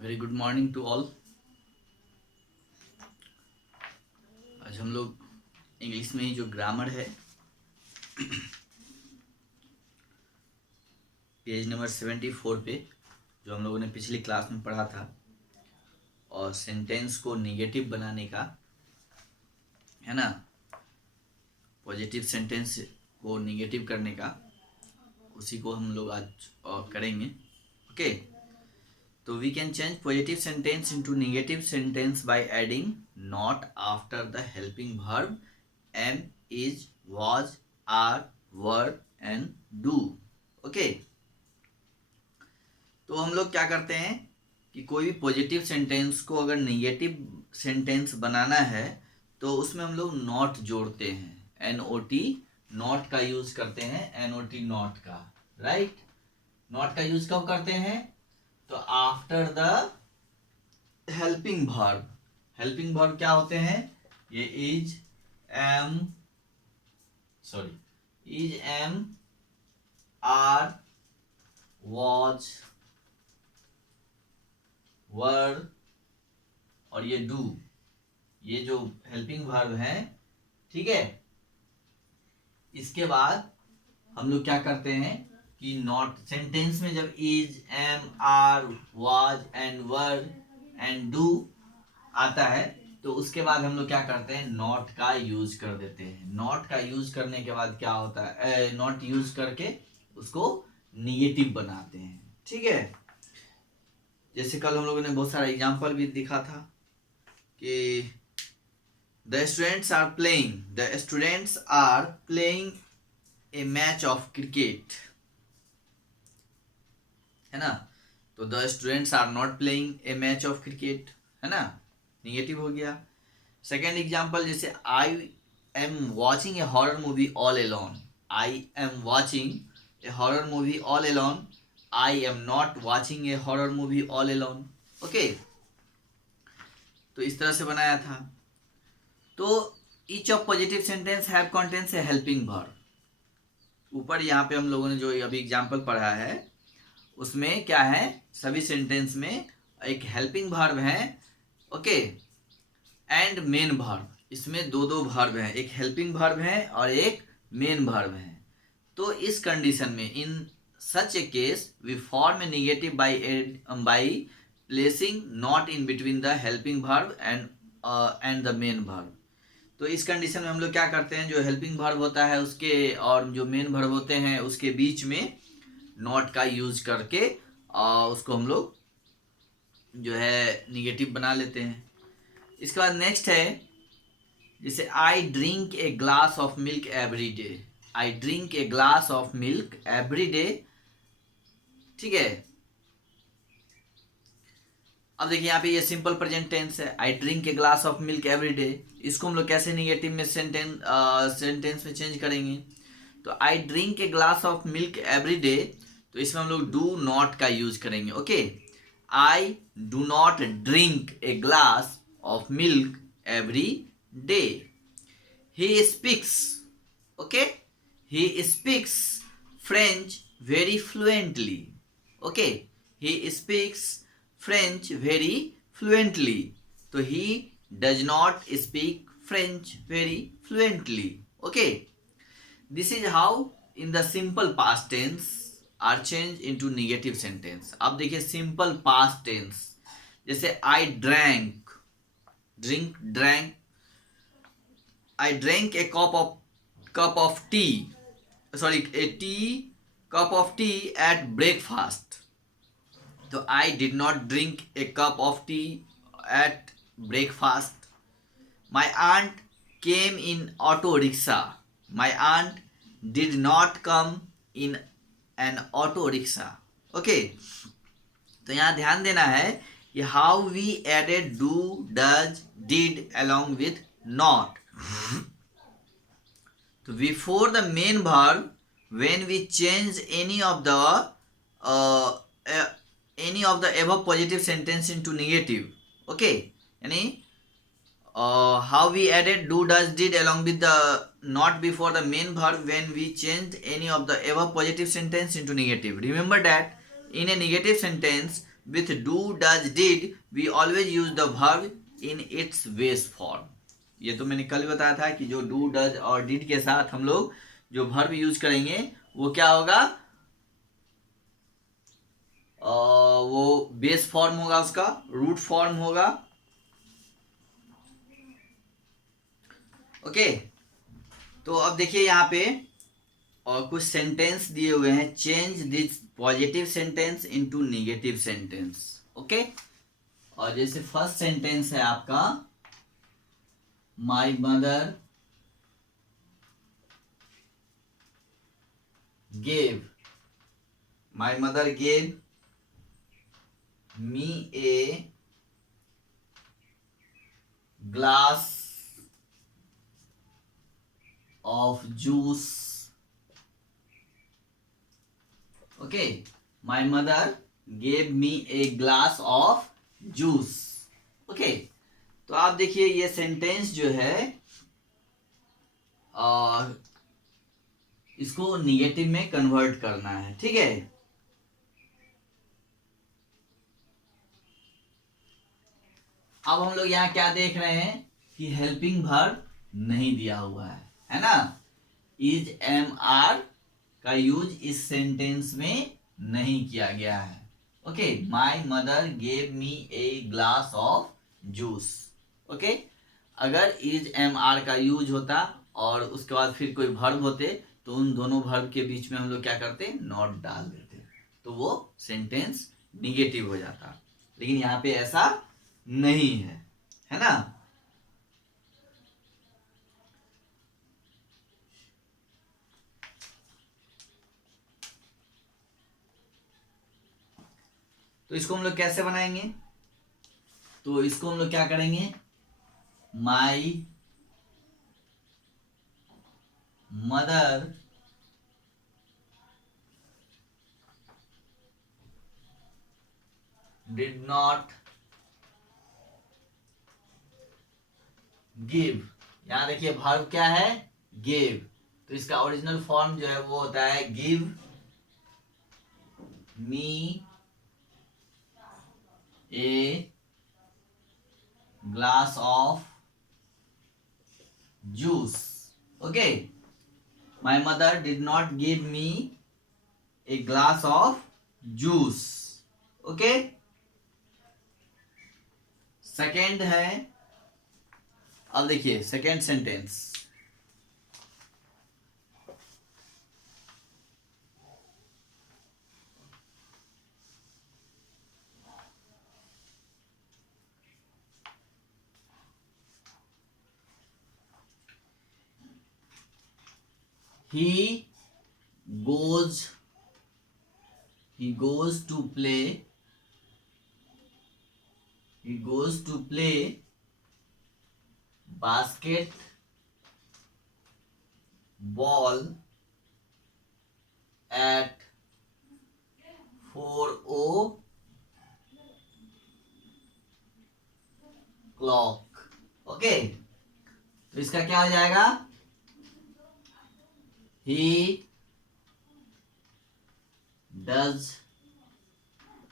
Very good morning to all. आज हम लोग इंग्लिश में ही जो ग्रामर है पेज नंबर 74 पे जो हम लोगों ने पिछली क्लास में पढ़ा था और सेंटेंस को निगेटिव बनाने का है ना, पॉजिटिव सेंटेंस को निगेटिव करने का, उसी को हम लोग आज करेंगे। ओके, तो we can change positive sentence into negative sentence by adding not after the helping verb am, is, was, are, were and do. Okay, तो हम लोग क्या करते हैं कि कोई भी पॉजिटिव सेंटेंस को अगर नेगेटिव सेंटेंस बनाना है तो उसमें हम लोग नॉट जोड़ते हैं, NOT नॉट का यूज करते हैं, NOT नॉट का, राइट। नॉट का यूज कब करते हैं? तो after the helping verb. Helping verb क्या होते हैं? ये इज, एम, आर, वॉज, वर और ये डू, ये जो हेल्पिंग वर्ब है, ठीक है। इसके बाद हम लोग क्या करते हैं कि नॉट सेंटेंस में जब is, am, are, was and were and do आता है तो उसके बाद हम लोग क्या करते हैं, नॉट का यूज कर देते हैं। नॉट का यूज करने के बाद क्या होता है, नॉट यूज करके उसको निगेटिव बनाते हैं, ठीक है। जैसे कल हम लोगों ने बहुत सारा एग्जांपल भी दिखा था कि the students are playing a match of cricket, है ना। तो the students are not playing a match of cricket, है ना, निगेटिव हो गया। सेकेंड एग्जाम्पल, जैसे I am watching a horror movie all alone. I am watching a horror movie all alone, I am not watching a horror movie all alone. Okay, तो इस तरह से बनाया था। तो each of positive sentence have contains A helping verb. ऊपर यहाँ पे हम लोगों ने जो अभी एग्जाम्पल पढ़ा है उसमें क्या है, सभी सेंटेंस में एक हेल्पिंग वर्ब है, ओके, एंड मेन वर्ब। इसमें दो दो वर्ब हैं, एक हेल्पिंग वर्ब है और एक मेन वर्ब है। तो इस कंडीशन में, in such a case, we form a negative by placing not in between the helping verb and the main verb. तो इस कंडीशन में हम लोग क्या करते हैं, जो हेल्पिंग वर्ब होता है उसके और जो मेन वर्ब होते हैं उसके बीच में नॉट का यूज करके उसको हम लोग जो है निगेटिव बना लेते हैं। इसके बाद नेक्स्ट है, जैसे आई drink a glass of milk every day. I drink a glass of milk every day, ठीक है। अब देखिए यहाँ पे ये सिंपल प्रेजेंट टेंस है, आई drink a glass of milk every day. इसको हम लोग कैसे निगेटिव में सेंटेंस में चेंज करेंगे? तो I drink a glass of milk every day, तो इसमें हम लोग डू नॉट का यूज करेंगे। Okay, I do not drink a glass of milk every day. He speaks, okay, he speaks French very fluently. Okay, he speaks French very fluently, तो he does not speak French very fluently. Okay, this is how in the simple past tense are change into negative sentence. अब देखिए simple past tense, जैसे I drank, drank, I drank a cup of tea, sorry, a tea cup of tea at breakfast. तो I did not drink a cup of tea at breakfast. My aunt came in auto rickshaw. My aunt did not come in an auto rickshaw. Okay, तो यहाँ ध्यान देना है कि how we added do, does, did along with not. तो before the main verb, when we change any of the above positive sentence into negative, okay, यानी how we added do, does, did along with the not before the main verb when we changed any of the above positive sentence into negative. Remember that in a negative sentence with do, does, did, we always use the verb in its base form. ये तो मैंने कल बताया था कि जो do, does और did के साथ हम लोग जो verb यूज करेंगे वो क्या होगा, वो बेस फॉर्म होगा, उसका रूट फॉर्म होगा. ओके, तो अब देखिए यहाँ पे और कुछ सेंटेंस दिए हुए हैं. Change this positive sentence into negative sentence. Okay, और जैसे फर्स्ट सेंटेंस है आपका, my mother gave, my mother gave me a glass of juice. Okay, my mother gave me a glass of juice. Okay, तो आप देखिए ये sentence जो है इसको निगेटिव में कन्वर्ट करना है. ठीक है, अब हम लोग यहाँ क्या देख रहे हैं कि हेल्पिंग वर्ब नहीं दिया हुआ है ना. इज एम आर का यूज इस सेंटेंस में नहीं किया गया है. Okay, my mother gave me A glass of juice. Okay, अगर इज एम आर का यूज होता और उसके बाद फिर कोई वर्ब होते तो उन दोनों वर्ब के बीच में हम लोग क्या करते, नॉट डाल देते, तो वो सेंटेंस निगेटिव हो जाता. लेकिन यहाँ पे ऐसा नहीं है ना. तो इसको हम लोग कैसे बनाएंगे, तो इसको हम लोग क्या करेंगे, my mother did not give. यहां देखिए वर्ब क्या है, गिव, तो इसका ओरिजिनल फॉर्म जो है वो होता है give me A glass of juice. Okay, my mother did not give me A glass of juice. Okay, second है, अब देखिए second sentence, he goes to play basket ball at 4 o'clock. Okay, तो इसका क्या हो जाएगा, he does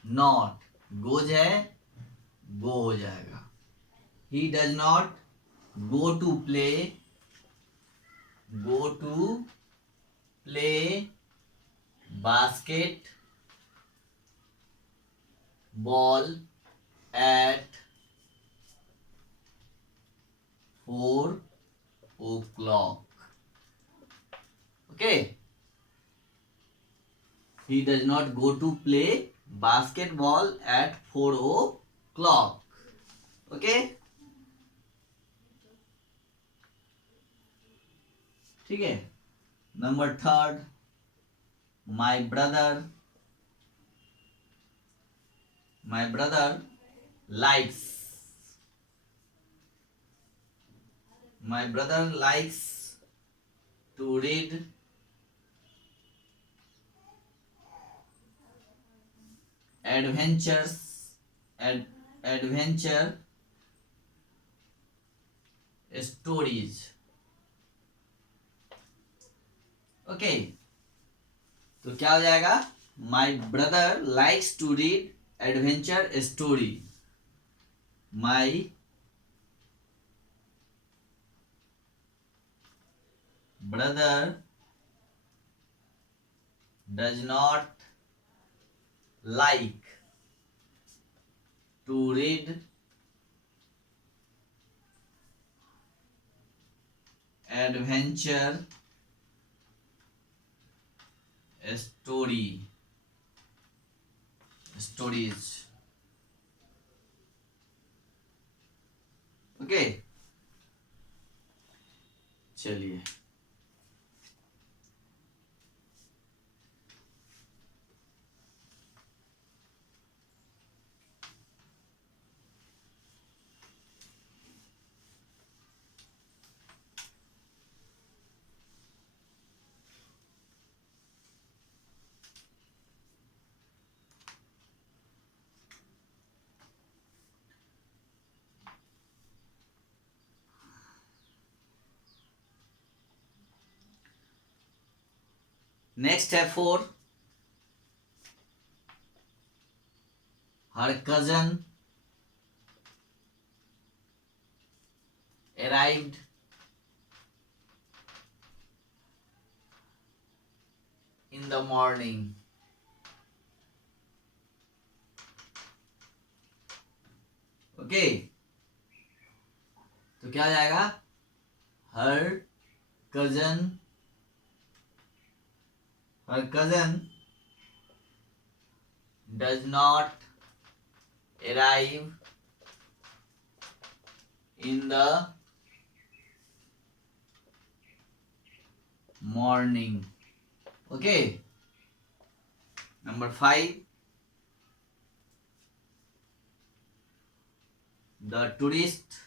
not, goes है go हो जाएगा, he does not go to play basket ball at 4 o'clock. Okay, he does not go to play basketball at 4 o'clock. Okay, ठीक है. Number third, my brother likes to read adventure stories. Okay, तो क्या हो जाएगा, my brother likes to read adventure story. My brother does not like to read adventure stories. Okay, चलिए next है 4। Her cousin arrived in the morning। ओके, तो क्या आ जाएगा? Her cousin does not arrive in the morning। Okay, number 5। The tourist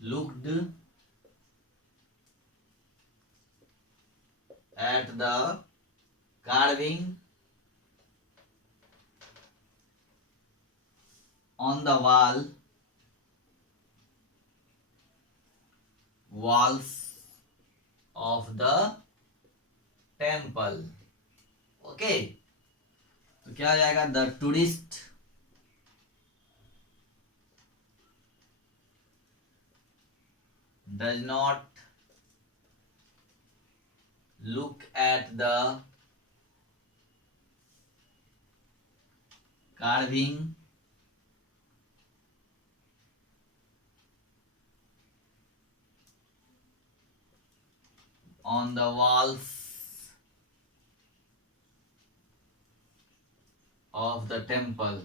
looked at the carving on the walls of the temple। Okay, तो क्या आ जाएगा? The tourist does not look at the carving on the walls of the temple।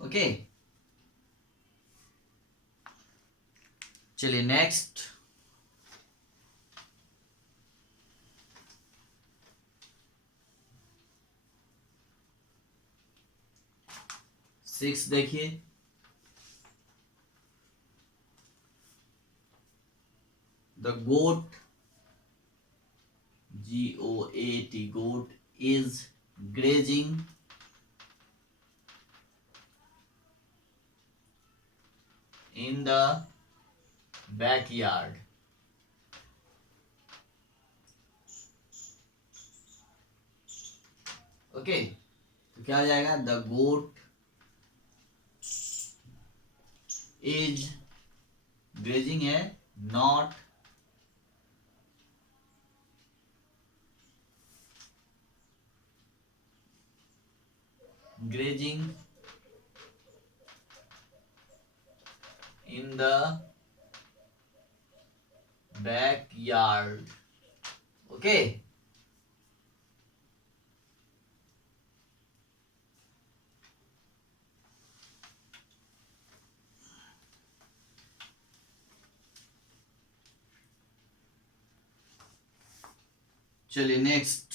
Okay, चलिए next. Six देखिए। The goat GOAT goat is grazing in the backyard। Okay, तो क्या हो जाएगा? द गोट इज ग्रेजिंग है, not grazing in the backyard। Okay, चलिए next.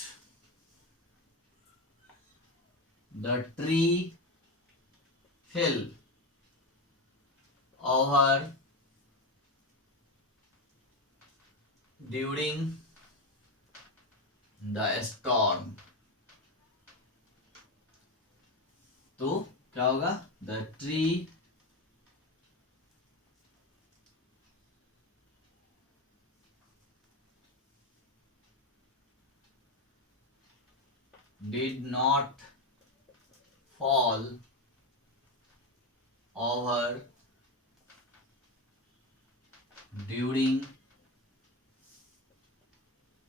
The tree fell over during the storm। तो क्या होगा? The tree did not fall over during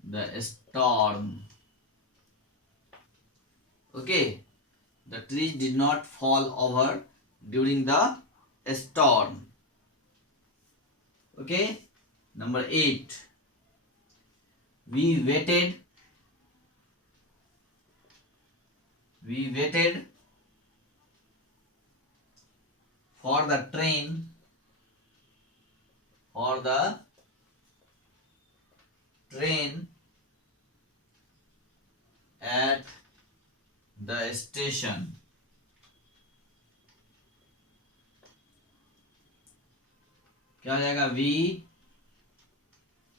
the storm. Okay, the trees did not fall over during the storm. Okay, number 8. We waited for the train at the station. क्या हो जाएगा? We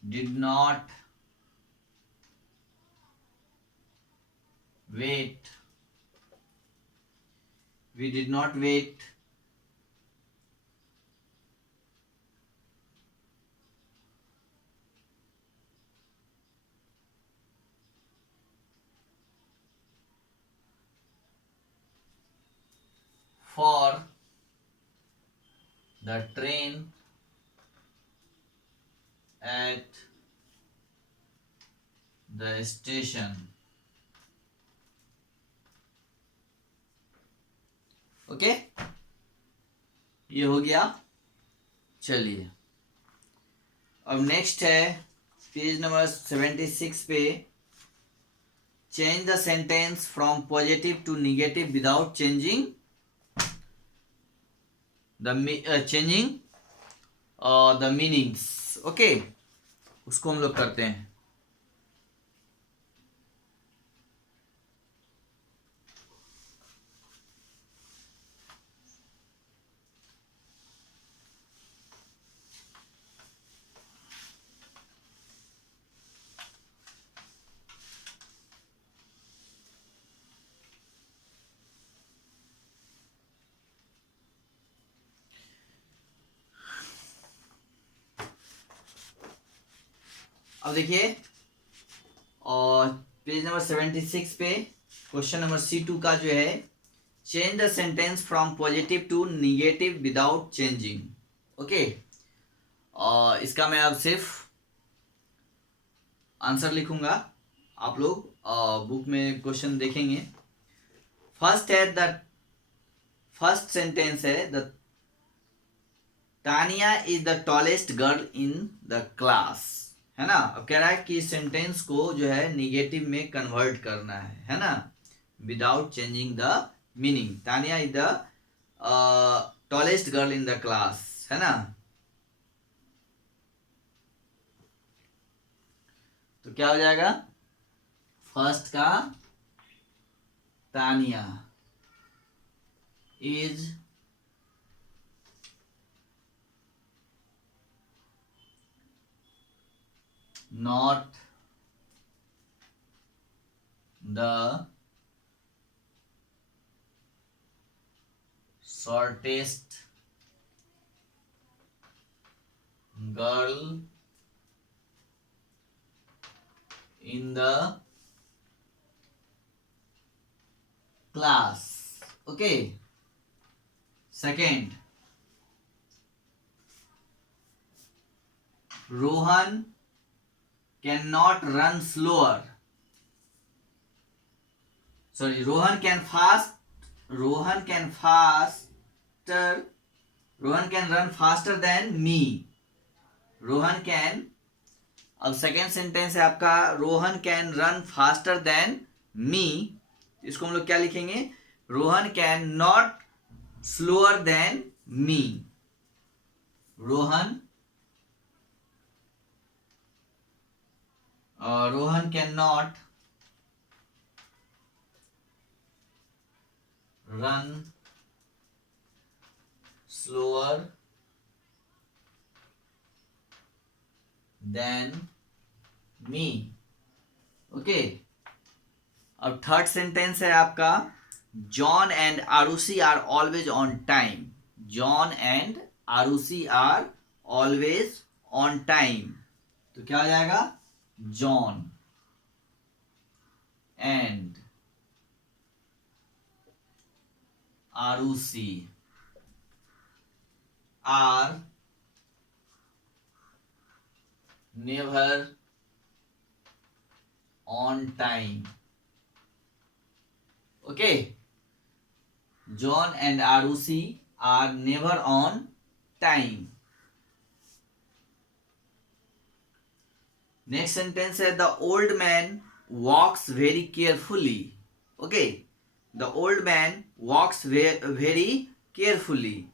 did not wait for the train at the station. Okay, ये हो गया। चलिए अब next है page number 76 पे। Change the sentence from positive to negative without changing the meanings. Okay, उसको हम लोग करते हैं। अब देखिए, और पेज नंबर 76 पे क्वेश्चन नंबर C2 का जो है, change the sentence from positive to negative without changing. Okay, और इसका मैं अब सिर्फ आंसर लिखूंगा, आप लोग बुक में क्वेश्चन देखेंगे। फर्स्ट सेंटेंस है the Tania is the tallest girl in the class, है ना। अब कह रहा है कि सेंटेंस को जो है निगेटिव में कन्वर्ट करना है ना, without changing the meaning. Tania is the tallest girl in the class, है ना। तो क्या हो जाएगा? फर्स्ट का Tania is not the shortest girl in the class. Okay. Second, Rohan cannot run slower. Sorry, Rohan can run faster than me. Rohan can, अब second sentence है आपका Rohan can run faster than me. इसको हम लोग क्या लिखेंगे? Rohan can not slower than me. Rohan can not run slower than me. Okay, अब third sentence है आपका John and Arushi are always on time. John and Arushi are always on time. तो क्या हो जाएगा? John and Arusi are never on time. Okay, John and Arusi are never on time. Next sentence है the old man walks very carefully. Okay, the old man walks very carefully.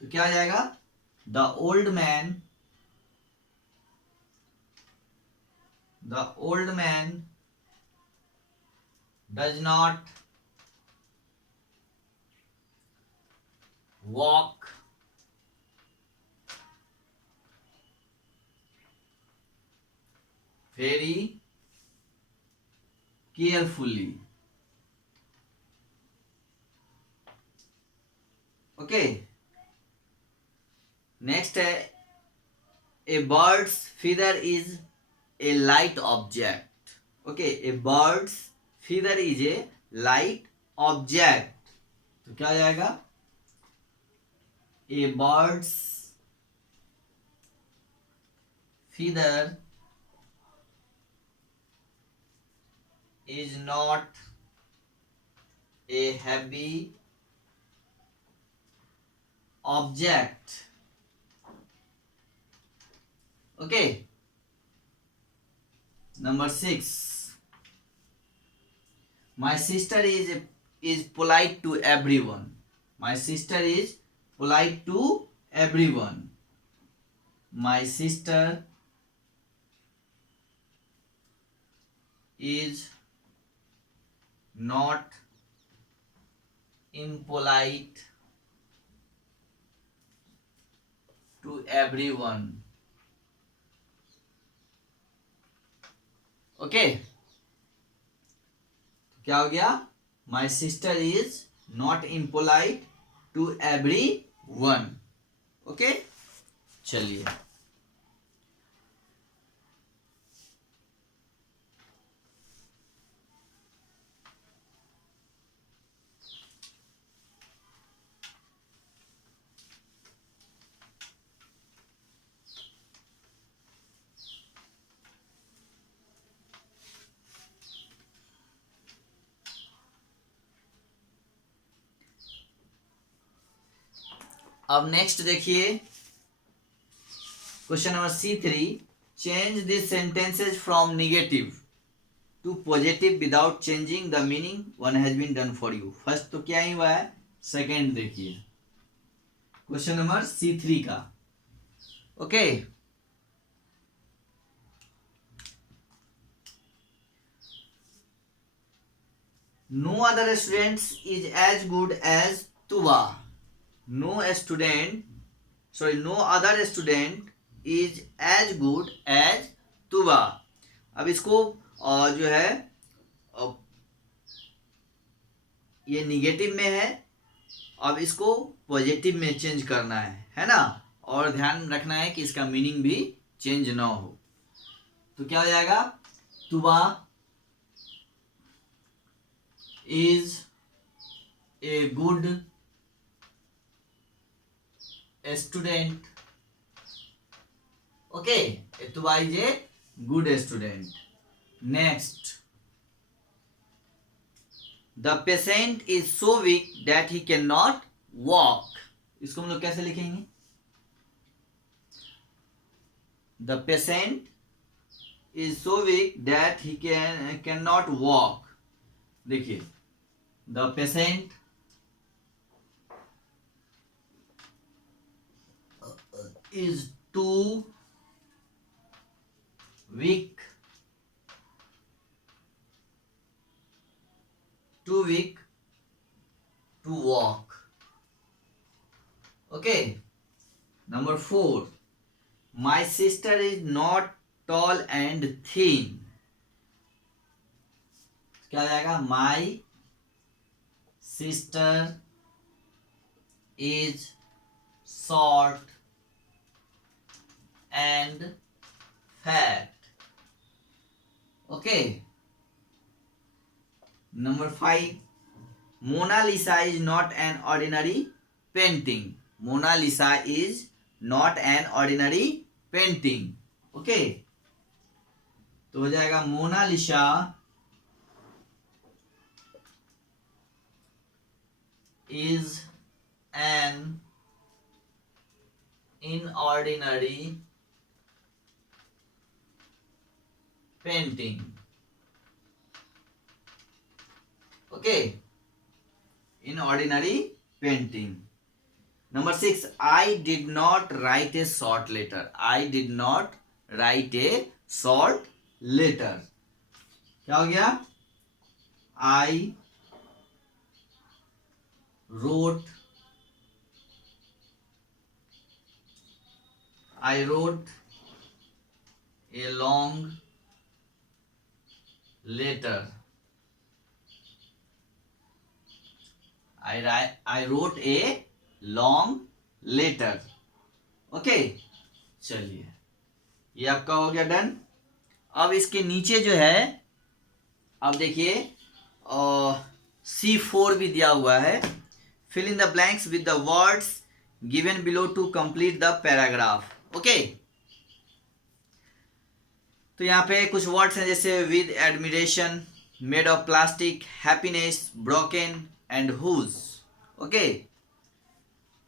तो क्या आ जाएगा? The old man does not walk very carefully. Okay. Next है a bird's feather is a light object. Okay, a bird's feather is a light object. तो क्या आ जाएगा? A bird's feather is not a heavy object. Okay. Number 6. My sister is polite to everyone. My sister is polite to everyone. My sister is not impolite to everyone. Okay, क्या हो गया? My sister is not impolite to everyone. Okay, चलिए अब next देखिए question number C3. Change this sentences from negative to positive without changing the meaning. One has been done for you. First तो क्या ही हुआ है, सेकेंड देखिए question number C3 का. Okay, no other students is as good as Tuba. No other student is as good as Tuba. अब इसको जो है ये निगेटिव में है, अब इसको पॉजिटिव में चेंज करना है ना. और ध्यान रखना है कि इसका मीनिंग भी चेंज ना हो. तो क्या हो जाएगा? Tuba is a good student. Okay, Tuba is a good student. Next, the patient is so weak that he cannot walk. इसको हम लोग कैसे लिखेंगे? The patient is so weak that he cannot walk. देखिए, the patient is too weak to walk. Okay, number 4. My sister is not tall and thin. क्या जाएगा? My sister is short and fat. Okay, number 5. Mona Lisa is not an ordinary painting. Mona Lisa is not an ordinary painting. Okay, तो हो जाएगा Mona Lisa is an inordinary painting. Okay, inordinary painting. Number 6, I did not write a short letter. I did not write a short letter. क्या हो गया? I wrote a long letter. I wrote a long letter. Okay, चलिए ये आपका हो गया done. अब इसके नीचे जो है, अब देखिए C4 भी दिया हुआ है। Fill in the blanks with the words given below to complete the paragraph. Okay, तो यहाँ पे कुछ वर्ड्स हैं जैसे with admiration, made of plastic, happiness, broken and whose. Okay,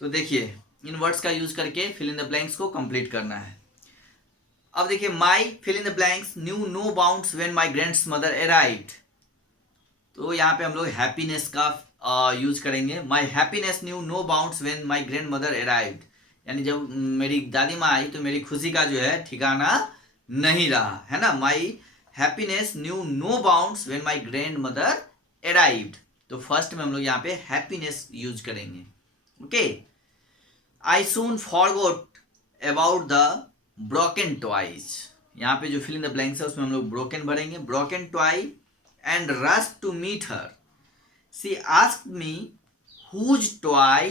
तो देखिए इन वर्ड्स का यूज करके फिल इन द ब्लैंक्स को कंप्लीट करना है। अब देखिए my fill in the blanks knew no bounds when my grands mother arrived. तो यहाँ पे हम लोग हैप्पीनेस का यूज करेंगे। My happiness knew no bounds when my grand mother arrived, यानी जब मेरी दादी माँ आई तो मेरी खुशी का जो है ठिकाना नहीं रहा, है ना। My happiness knew no bounds when my grand mother arrived, तो फर्स्ट में हम लोग यहाँ पे हैप्पीनेस यूज करेंगे। Okay, I soon forgot about the broken toys. यहाँ पे जो फिल इन द ब्लैंक्स है उसमें हम लोग ब्रोकन भरेंगे। Broken toy and rushed to meet her. She asked me whose toy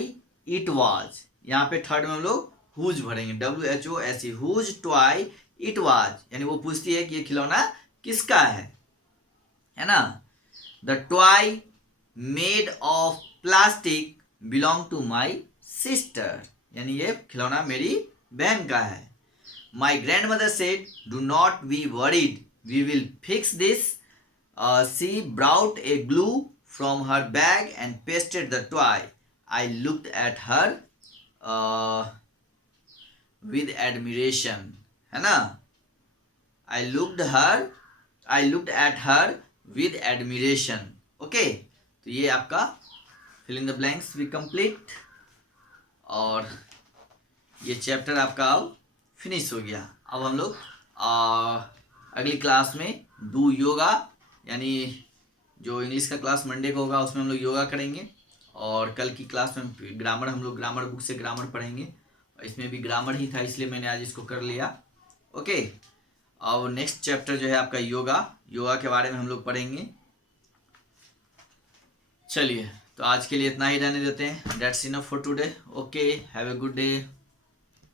it was. यहाँ पे थर्ड में हम लोग whose भरेंगे, WHOSE, whose toy it was, यानी वो पूछती है कि ये खिलौना किसका है ना। The toy made of plastic belong to my sister, यानी ये खिलौना मेरी बहन का है। My grandmother said, do not be worried, we will fix this. She brought a glue from her bag and pasted the toy. I looked at her with admiration, है ना। I looked at her with admiration. Okay, तो ये आपका fill in the blanks भी complete और ये chapter आपका अब फिनिश हो गया। अब हम लोग अगली क्लास में डू योगा, यानी जो इंग्लिश का क्लास मंडे को होगा उसमें हम लोग योगा करेंगे, और कल की क्लास में ग्रामर हम लोग ग्रामर बुक से ग्रामर पढ़ेंगे। इसमें भी ग्रामर ही था इसलिए मैंने आज इसको कर लिया। ओके, और नेक्स्ट चैप्टर जो है आपका योगा के बारे में हम लोग पढ़ेंगे। चलिए, तो आज के लिए इतना ही रहने देते हैं। That's enough for today. Okay, have a good day.